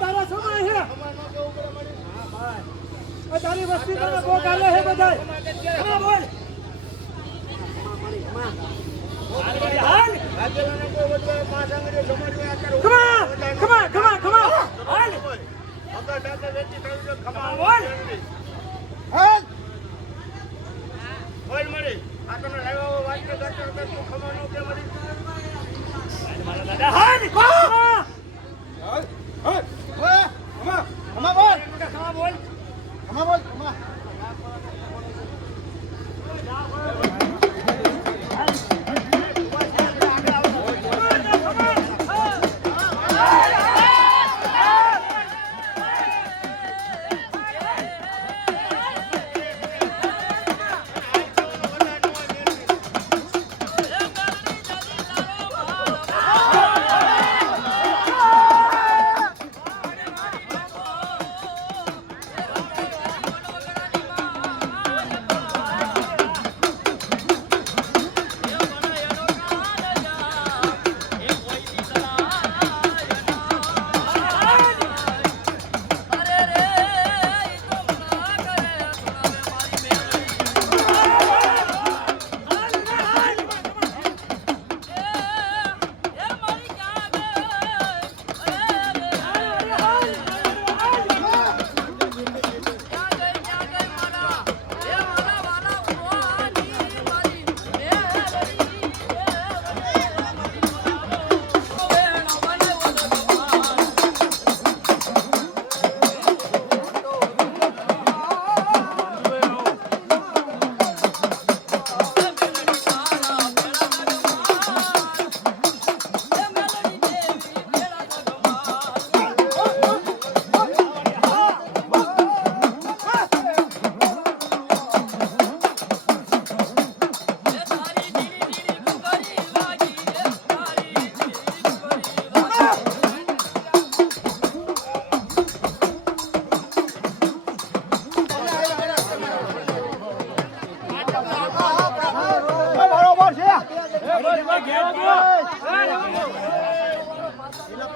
તારા સમય છે હા ભાઈ તારી વસ્તી તને બહુ ગાલે છે બધાય હા બોલ હાલ રાજેલાને કોઈ વડવા પાંચ આંગળીઓ સમજવા આકાર ખમા હાલ અગર દાદા વેચી થયું ખમા બોલ હાલ બોલ મળી આ તને લાવ્યો વાંચે ગાતો તું ખમા નો કે મળી મારા દાદા હાલ ખમા બોલ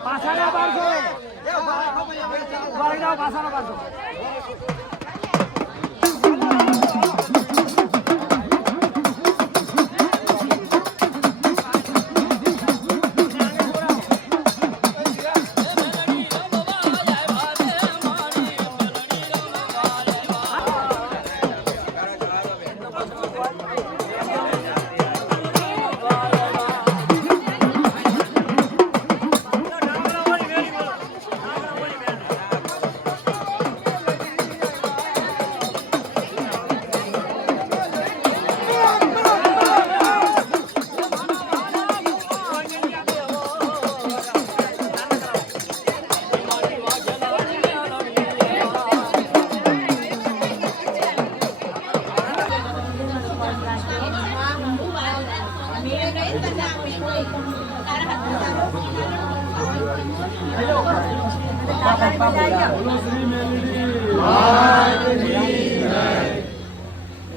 પાછાના 1200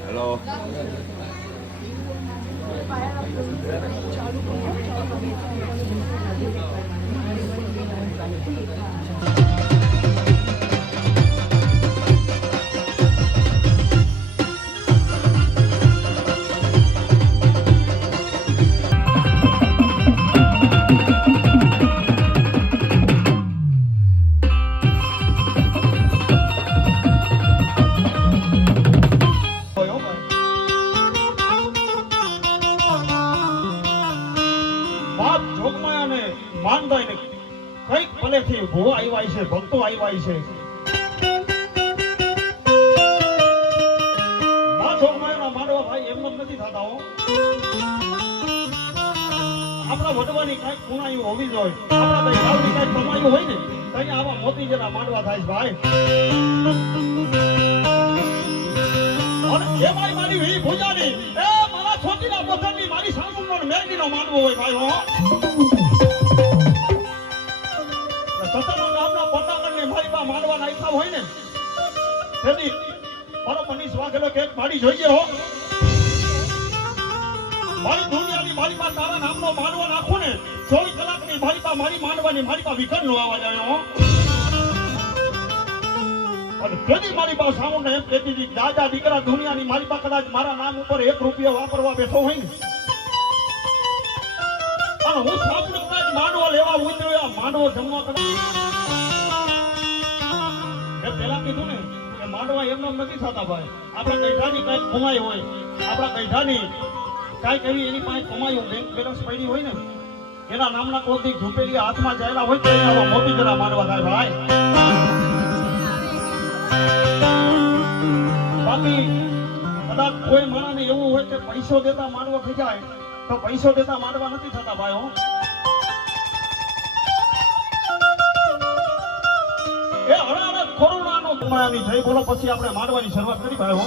હેલો ભૂવા આવ્યા છે ભક્તો આવ્યા છે માંડવા ભાઈ એમ જ નથી થતા હો આપણા વડવાની કઈક પુણાઈ હોવી જોઈએ આપણા કઈ ગાવની કઈક કમાયું હોય ને ત્યાં આવા મોતી જેના માંડવા થાય ભાઈ અને એમાંય મારી વી ભુજાની એ મારા છોકરીના પોતાની મારી સામુનો મેંદીનો માંડવો હોય ભાઈ હો માંડવા નાખ્યા હોય ને તેથી મારો મનીષ વાઘેલો કે મારી જોઈએ હો મારી દુનિયાની મારી પાસે તારા નામનો માંડવા નાખો ને 24 કલાકની મારી પાસે મારી માંડવાની મારી પાસે વિકર નો આવવા જાય હો અને તેથી મારી પાસે સામુને એમ કહેતી હતી દાદા દીકરા દુનિયાની મારી પાસે કદાચ મારા નામ ઉપર 1 રૂપિયો વાપરવા બેઠો હોય ને અને હું સામુને કદાચ માંડવો લેવા ઉતર્યો માંડવો જમવા કદાચ પેલા કીધું ને કે માંડવા એમને નથી થતા ભાઈ આપણા ગઈઢાની કઈક કમાઈ હોય આપણા ગઈઢાની કઈક એવી એની પાસે કમાયું બેંક બેલેન્સ પડી હોય ને એના નામના કોઈક ઝૂંપેલી હાથમાં જાયેલા હોય તો આવા મોટી જરા માંડવા થાય ભાઈ બાકી કદાચ કોઈ માણસને એવું હોય કે પૈસો દેતા માંડવા થઈ જાય તો પૈસો દેતા માંડવા નથી થતા ભાઈ હો એ હળાને કોરોનાનો જમાનાની જય બોલો પછી આપણે માંડવાની શરૂઆત કરી ભાઈ હો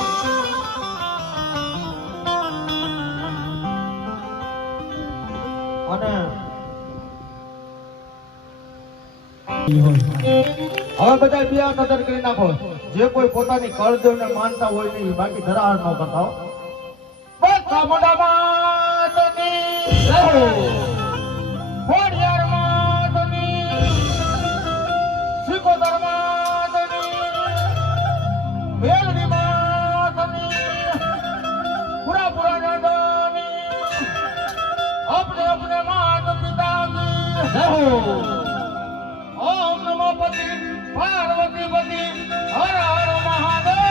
અને હવે બધા બે નજર કરી નાખો જે કોઈ પોતાની કરજોને માનતા હોય નહીં બાકી ધરાર ન કરતા હો બસ મોટા માતની હોડિયાર માતની સિકોદર માતની બેલડી માતની પૂરા નાદાની अपने अपने मात पिता की ओम नमो पति पार्वती पति हर हर महादेव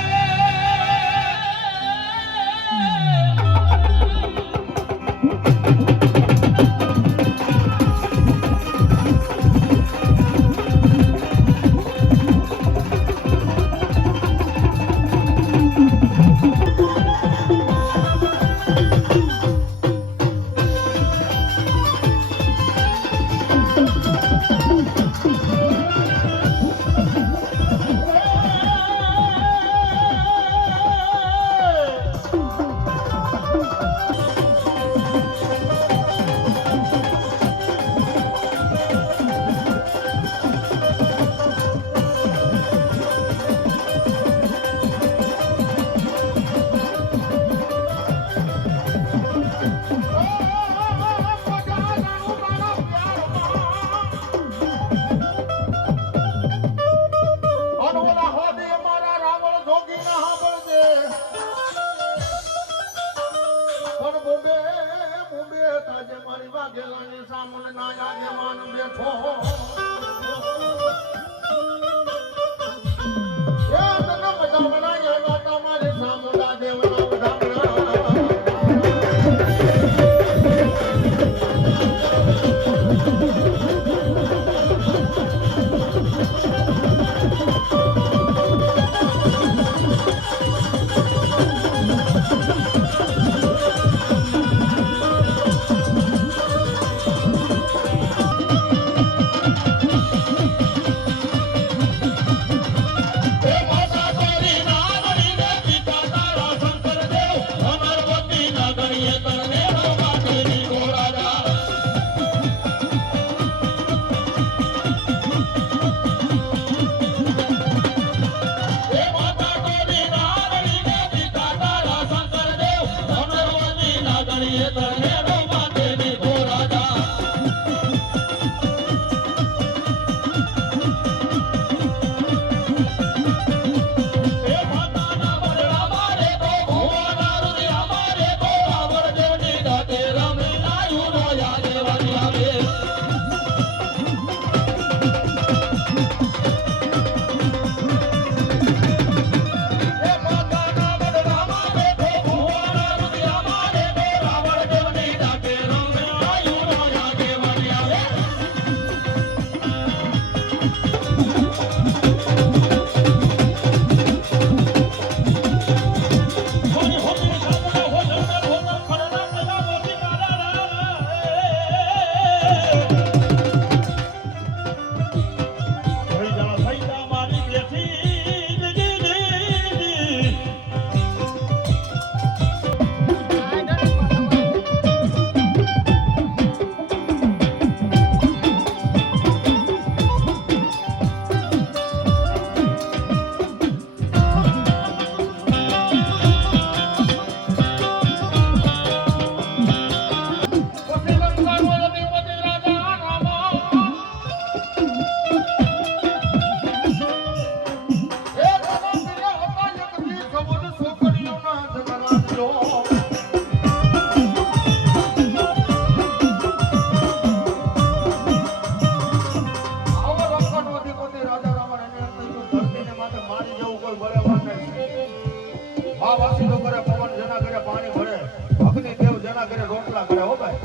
આ વાસીઓ કરે પવન જેના ઘરે પાણી ભરે અગ્નિ દેવ જેના ઘરે રોટલા કરે હો ભાઈ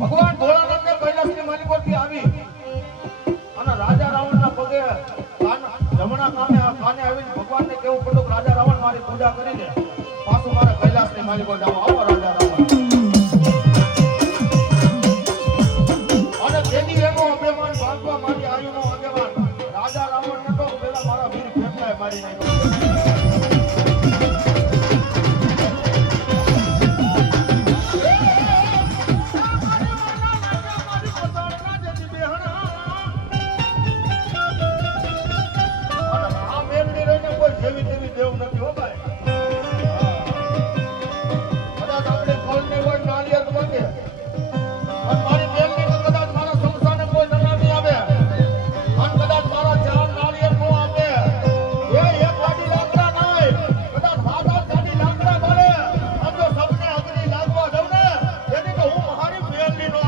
ભગવાન ભોળાનાથ ને કૈલાસની માલિકોથી આવી અને રાજા રાવણના પગે જમણા કાને આવીને ભગવાનને કેવું પડ્યું કે રાજા રાવણ મારી પૂજા કરીને પાછું મારે કૈલાસની માલિકો જાવ આવો રાજા રાવણ અને તેની એનો અભિમાન ભાગવા માટે આયુનો અભિમાન રાજા રાવણને તો પેલા મારા વીર ફેફડાએ મારી નાખ્યો જેવી તેવી દેવ નથી હો ભાઈ કદાચ આપણે કોલને હોય નાલિયાત માંગે અને મારી બેનની તો કદાચ મારા સંસારને કોઈ નનામી આવે અને કદાચ મારા ચાર નાલિયાત નો આપે એ એક વાડી લાકડા નહીં કદાચ હાથ ગાડી લાકડા મળે અને જો સપને અગ્નિ લાગવા દઉં ને એની તો હું મારી બેનની નો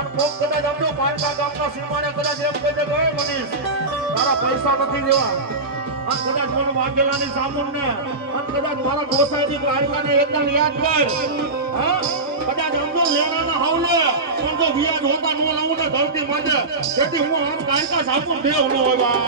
અને કોક કદાચ સમજો પારકા ગામના સીમાડે કદાચ એમ કહી દે કે "ઓય મનીષ, તારા પૈસા નથી દેવા." અને કદાચ મને વાઘેલાની સામુને અને કદાચ મારા ગોસાઈની કાળકાને એકદમ યાદ કર. હા, કદાચ સમજો લેણાના હાવલે પણ જો વ્યાજ હોતા ન લાવું ને ધરતી માંડે, તેથી હું આમ કાળકા સામુ દેવ ન હોય બા.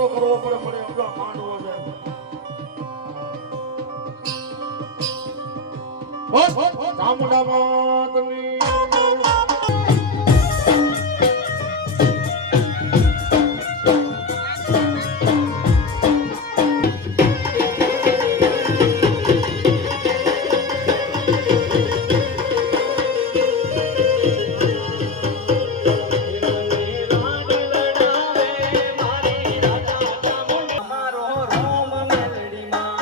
તો કરવો પડે પડે સમજો માંડવો છે. ચામુંડા માતની મારો રોમ મેલડીમાં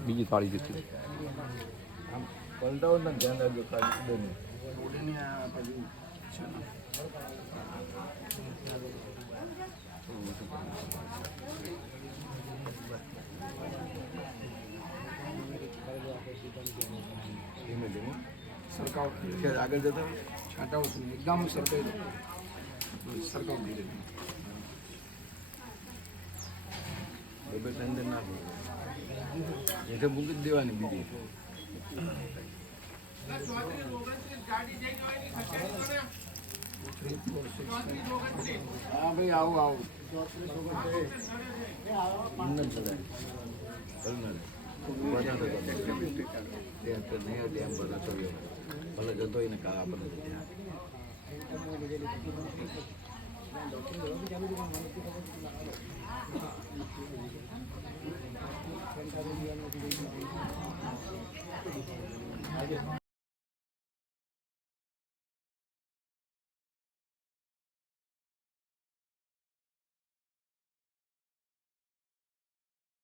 બીજી થાળી જતી પલટાવો ને ધ્યાન રાખજો ખાલી ધીમે ધીમે સરકાવ આગળ જતા છાંટાઓ એકદમ સરકાઈ સરકાવ ધીરે બે અંદર નાખો એટલે મૂકી જ દેવાની બીજી હા ભાઈ આવું આવું ભલે જતો હોય ને કા આપણને ત્યાં